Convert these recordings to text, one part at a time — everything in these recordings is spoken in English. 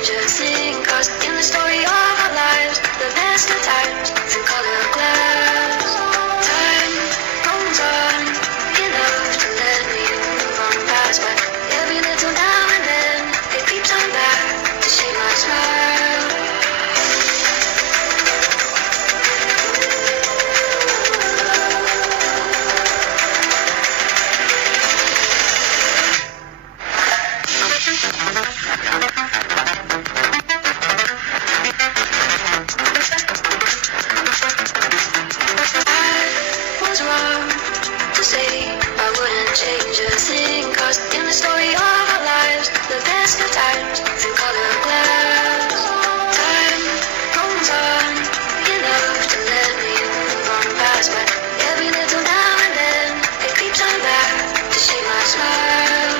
strangers sing us in the story of our lives, the best of times through color glass. Time goes on, enough to let me move on past, but every little now and then it keeps on back to shake my smile. Change a thing, 'cause in the story of our lives, the best of times through color glass. Time goes on, enough to let me move on past, but every little now and then it creeps on back to shake my smile.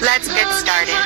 Let's get started.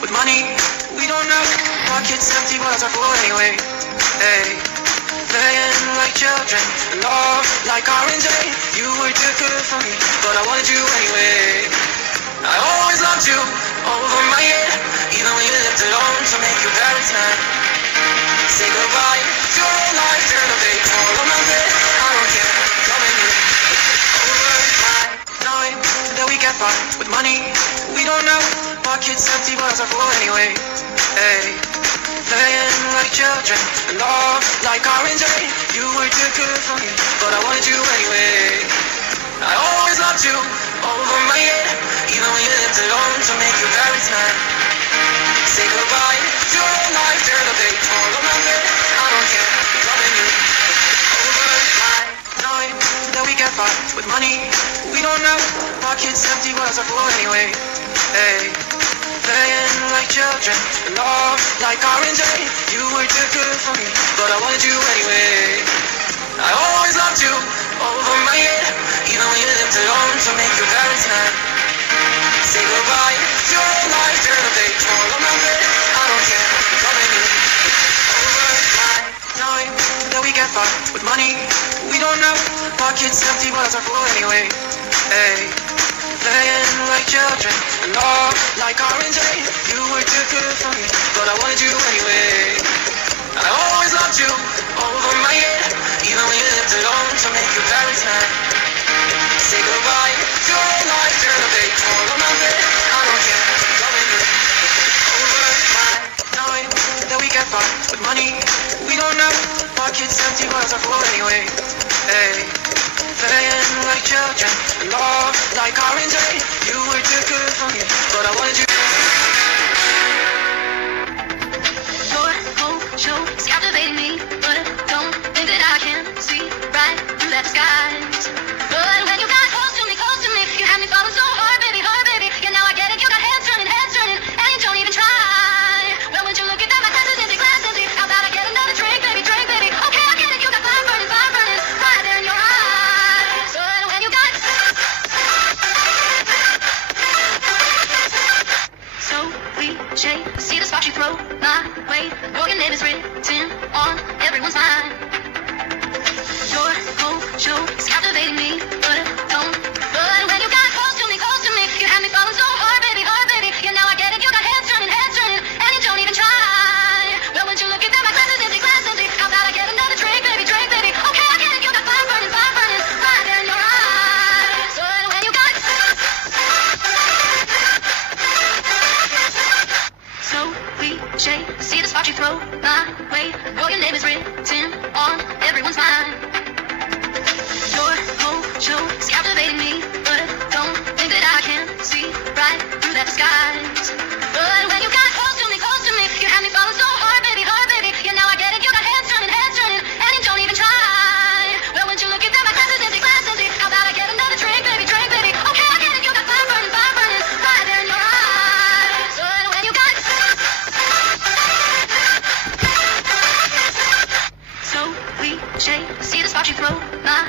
With money, we don't know. Pockets empty, but our full anyway. Hey, playing like children, love like orange. You were too good for me, but I wanted you anyway. I always loved you over my head, even when you lived alone to make your parents mad. Say goodbye to your old life, turn the page, all on my bed. I don't care, coming in over my knowing that we get far with money. We don't know. Pockets empty, but our full anyway. Hey, playing like children, love like orange. You were too good for me, but I wanted you anyway. I always loved you over my head, even when you lived alone to make your parents mad. Say goodbye to your old life, turn the page, all on my bed. I don't care, loving you over my knowing that we get far with money. We don't know. Pockets empty, but our full anyway. Hey, playing like children, love like orange. You were too good for me, but I wanted you anyway. I always loved you over my head, even when you lived alone to make your parents mad. Say goodbye to your old life, turn the page, all on my bed. I don't care, loving you over my knowing that we get far with money. We don't know. Pockets empty, but our full anyway. Hey, playing like children, love like orange. You were too good for me, but I wanted you anyway. I always loved you over my head, even when you lived alone to make your parents mad. Say goodbye to your old life, turn the page, all on my bed. I don't care, loving you over my knowing that we get far with money. We don't know. Pockets empty, but our full anyway. Hey, playing like children, love like orange. You were too good for me, but I wanted you. Your whole show is captivating me, but I don't think that I can see right through that disguise. But when you got close to me, you had me falling so hard, baby. Yeah, now I get it. You got heads turning, and you don't even try. Well, would you look at that? My glass is empty, How about I get another drink, baby? Okay, I get it. You got fire burning right there in your eyes. But when you got so cliche, see the sparks you throw my way. Your name is written on everyone's mind. Your whole show is captivating me, but I don't. But when you got close to me, you had me falling so hard, baby. shade, see the spark you throw my way. Boy, your name is written on everyone's mind. Your whole show is captivating me, but don't think that I can see right through that disguise. But when you got close to me, you had me falling so hard, baby, hard, baby. Yeah, now I get it, you got heads turning, and you don't even try. Well, won't you look at that, my glass is empty, glass empty. How about I get another drink, baby, baby? Okay, I get it, you got fire burning, right there in your eyes. But when you got so cliche, see the spark you throw my